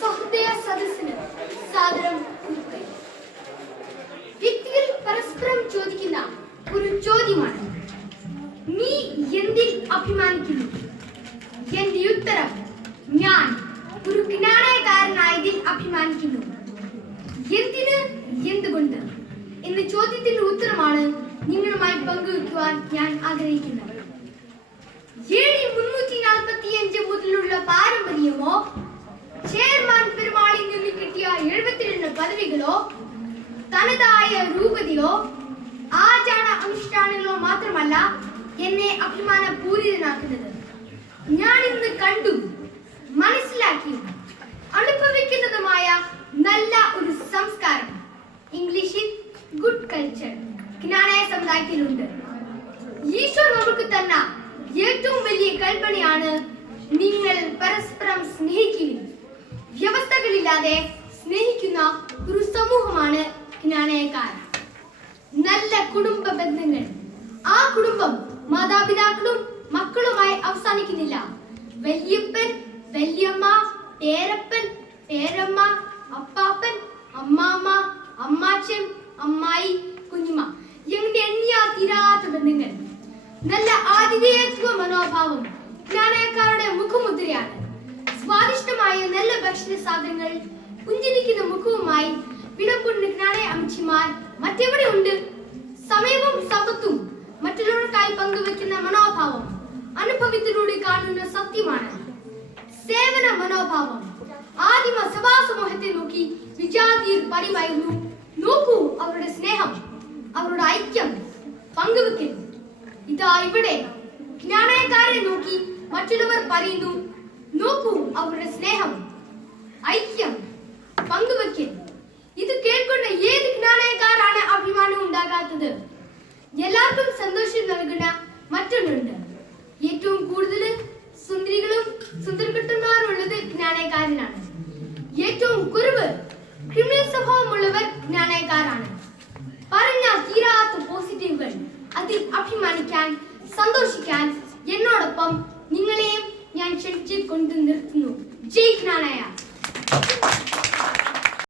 സഹൃദയ സദസ്സിന് സാദരം വ്യക്തികൾ പരസ്പരം ചോദിക്കുന്ന ഒരു ചോദ്യമാണ്, നീ എന്തിൽ അഭിമാനിക്കുന്നു? എന്റെ ഉത്തരം, ഞാൻ ഒരു ജ്ഞാനകാരനായതിൽ അഭിമാനിക്കുന്നു. എന്തിന്, എന്തുകൊണ്ട് എന്ന ചോദ്യത്തിന്റെ ഉത്തരമാണ് നിങ്ങളുമായി പങ്കുവയ്ക്കുവാൻ ഞാൻ ആഗ്രഹിക്കുന്നത്. AD 345 മുതലുള്ള പാരമ്പര്യമോ ചെയർമാൻ പെരുമാളിൽ നിന്ന് കിട്ടിയ 72 പദവികളോ തനതായ രൂപതയോ ആചാര അനുഷ്ഠാനങ്ങളോ മാത്രമല്ല എന്നെ അഭിമാനപൂരിതനാക്കുന്നത്. ഞാൻ ഇന്ന് കണ്ടു, മനസ്സിലാക്കിയും അനുഭവിക്കുന്നതുമായ നല്ല ഒരു സംസ്കാരം, ഇംഗ്ലീഷിൽ ഗുഡ് കൾച്ചർ, ജ്ഞാനായ സമുദായത്തിലുണ്ട്. ഈശോ നമുക്ക് തന്ന ഏറ്റവും വലിയ കൽപ്പനയാണ്, നിങ്ങൾ പരസ്പരം സ്നേഹിക്കുക. വ്യവസ്ഥകളില്ലാതെ സ്നേഹിക്കുന്ന ഒരു സമൂഹമാണ് ജ്ഞാനക്കാർ. നല്ല കുടുംബ ബന്ധങ്ങൾ, ആ കുടുംബം മാതാപിതാക്കളും മക്കളുമായി അവസാനിക്കുന്നില്ല. വല്യപ്പൻ, വല്യമ്മ, പേരപ്പൻ, പേരമ്മ, അപ്പാപ്പൻ, അമ്മാമ്മ, അമ്മാച്ചൻ, അമ്മായി, കുഞ്ഞുമ്മ, എങ്ങനെ എണ്ണിയാ തീരാത്ത ബന്ധങ്ങൾ. നല്ല ആതിഥേയത്വ മനോഭാവം ജ്ഞാനക്കാരുടെ മുഖമുദ്രയാണ്. സ്വാദിഷ്ടമായ നല്ല ഭക്ഷണ സാധനങ്ങൾ, പുഞ്ചിരിക്കുന്ന മുഖവുമായി വിളമ്പുന്ന ജ്ഞാനയ അമ്മച്ചിമാർ മറ്റെവിടെ ഉണ്ട്? സമയവും സമ്പത്തും മറ്റുള്ളവർക്കായി പങ്കുവെക്കുന്ന മനോഭാവം അനുഭവത്തിലൂടെ കാണുന്ന സത്യമാണ്. സേവന മനോഭാവം ആദിമ സഭാ സമൂഹത്തെ നോക്കി വിജാതിയിൽ പറയുമായിരുന്നു, നോക്കൂ അവരുടെ സ്നേഹം, അവരുടെ ഐക്യം, പങ്കുവെക്കൽ. ഇതാ ഇവിടെ ജ്ഞാനക്കാരെ നോക്കി മറ്റുള്ളവർ പറയുന്നു, നോക്കൂ അവരുടെ സ്നേഹം, ഐക്യം, പങ്കുവെക്കൽ. ഇത് കേൾക്കുന്ന ഏത് ജ്ഞാനക്കാരാണ് അഭിമാനം ഉണ്ടാകാത്തത്? എല്ലാവർക്കും സന്തോഷം നൽകുന്ന മറ്റൊന്നുണ്ട്. ഏറ്റവും കൂടുതൽ സുന്ദരികളും സുന്ദരകുട്ടന്മാരുള്ളത് ജ്ഞാനക്കാരനാണ്. ഏറ്റവും കുറവ് ക്രിമിനൽ സ്വഭാവമുള്ളവർ ജ്ഞാനക്കാരാണ്. പറഞ്ഞാൽ തീരാത്ത പോസിറ്റീവുകൾ, അതിൽ അഭിമാനിക്കാൻ, സന്തോഷിക്കാൻ എന്നോടൊപ്പം നിങ്ങളെയും ഞാൻ ക്ഷണിച്ചു കൊണ്ട് നിർത്തുന്നു. ജയ് ജ്ഞാനയ.